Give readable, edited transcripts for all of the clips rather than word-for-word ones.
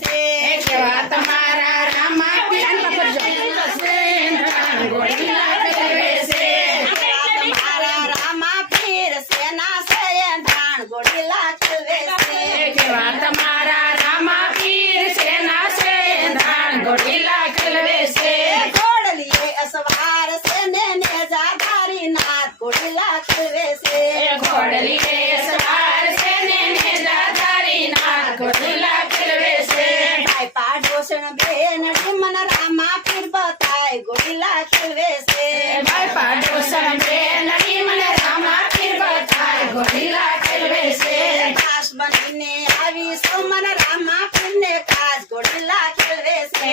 છે કેવા તમારા રામા પીર સેંધાણ ઘોડીલા ખેલવે છે તમારા રામા પીર સેના સેંધાણ ઘોડીલા ખેલવે છે કેવા તમારા રામા પીર સેના સેંધાણ ઘોડીલા ખેલવે છે ઘોડલીએ અસવાર છે ને નેજાધારી નાથ ઘોડીલા ખેલવે છે ઘોડલીએ સવાર છે ને નેજાધારી નાથ ઘોડીલા ખેલવે છે ભાઈ પાડોશણ બેન મન રામા પીર બતાય ઘોડીલા ખેલવે છે ભાઈ પાડોશન બેન મને રામા પીર બતાય ઘોડીલા ખેલવે છે દાસ બનીને આવી સૌ મન રામા પીરને કાજ ઘોડીલા ખેલવે છે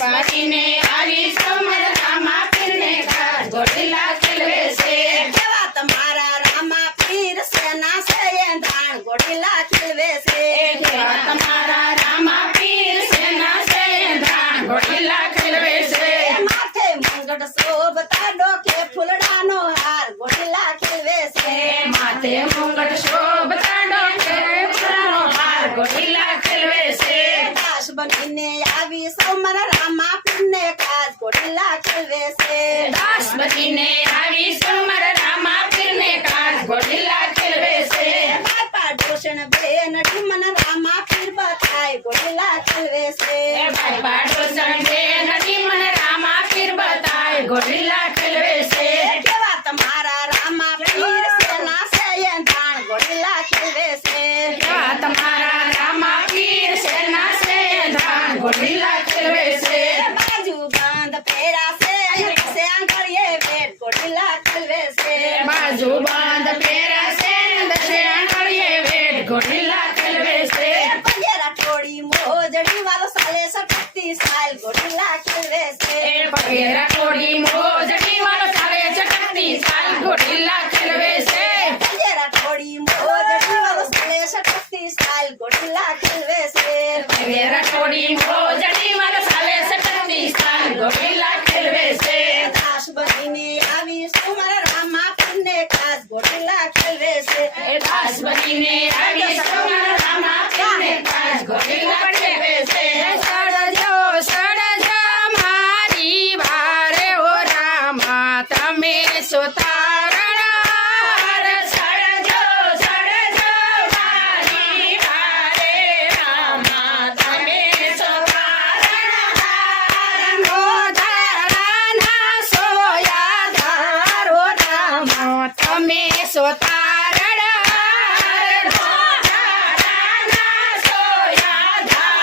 પાટીને આવી સમર રામા પીરને ખાસ ઘોડીલા ખેલવે છે કેવા તમારા રામા પીર સેના સેંધાણ ઘોડીલા ખેલવે છે કેવા તમારા રામા પીર સેના સેંધાણ ઘોડીલા ખેલવે છે માથે મુંગટ શોભતા ડોકે ફૂલડાનો હાર ઘોડીલા ખેલવે છે માથે મુંગટ શોભતા ડોકે ફૂલનો હાર ઘોડીલા ખેલવે છે દાસ બનીને આવી સૌ મારા રામા પીરને કાજ ઘોડીલા ખેલવે છે દાસ બનીને આવી સમર રામા પીરને ખાસ ઘોડીલા ખેલવે છે બાપા ડોશણ બેન મન રામા પીર બતાય ઘોડીલા ખેલવે છે ભાઈ પાડોશન બેન મને રામા પીર બતાય ઘોડીલા ખેલવે છે કેવા તમારા રામા પીર સેના સેંધાણ ઘોડીલા ખેલવે છે કેવા તમારા રામા પીર સેના સેંધાણ ઘોડીલા ખેલવે છે બાજુ બંધ પેરા છે આંગળીએ વેટ ઘોડીલા ખેલવે છે બાજુ બાંધ પહેરાશે દશે આંગળીએ વેટ ઘોડીલા ખેલવે છે પગેરા ટોળી મોજડી વાળો સાલે સટકતી સાલ ઘોડીલા ખેલવે છે પગેરા કોડી મોજડી વાળો ચાલે ચટકતી સાલ ઘોડીલા ખેલવે છે પગેરા ટોળી મોજડી વાળો સાલે સટકતી સાલ ઘોડીલા ખેલવે છે પગેરા કોડી મોજડી વાળો ચાલે ચટકતી સાલ ઘોડીલા ખેલવે છે દાસ બનીને આવી સુમારા રામા પીરને ખાસ ઘોડીલા ખેલવે છે દાસ બનીને આવી સમર રામા પીરને ખાસ ઘોડીલા ખેલવે છે સળજો સળજો મારી વારે ઓ રામા તમે સુતારણાર સળજો સળજો મારી વારે રામા તમે સુતારણાર મોધારાના સોયા ધારો રામા તમે સુતારણાર મોધારાના સોયા ધારો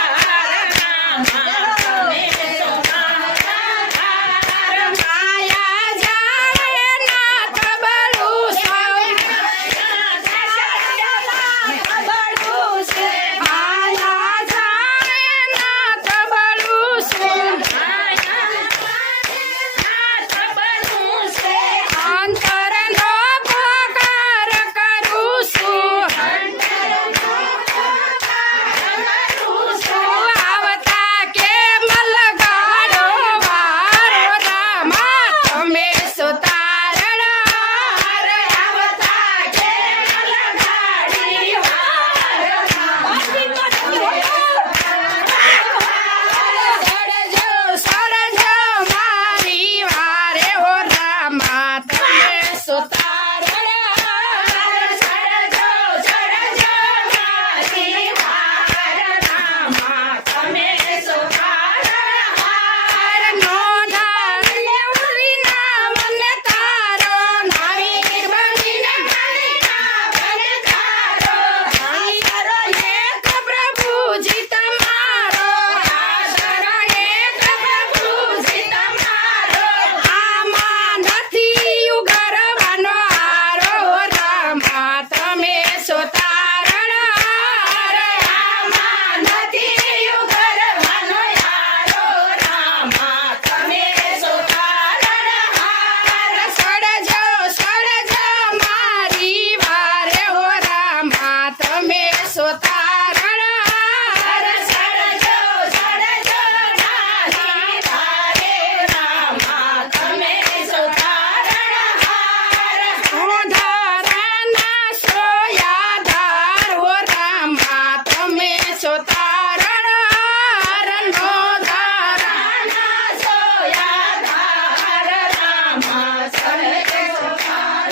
નો ધારા સોયા ધાર રામા સહજે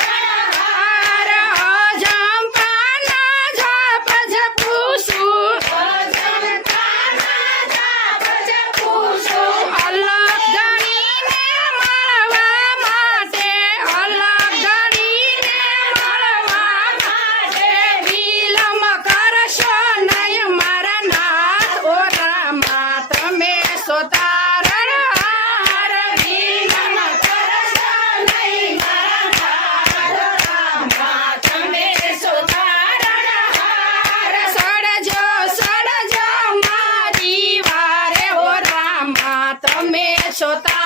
હાર જંપાના ઝાપ ઝપુસું અલગ ગણીને મળવા માટે વિલંબ કરશો નહીં મારા નાથ ઓ રામા તમે સોતારણ હાર વિલંબ કરશો નહીં મારા નાથ રામા તમે સોતારણ હાર સડજો મારી વારે ઓ રામા તમે સોતા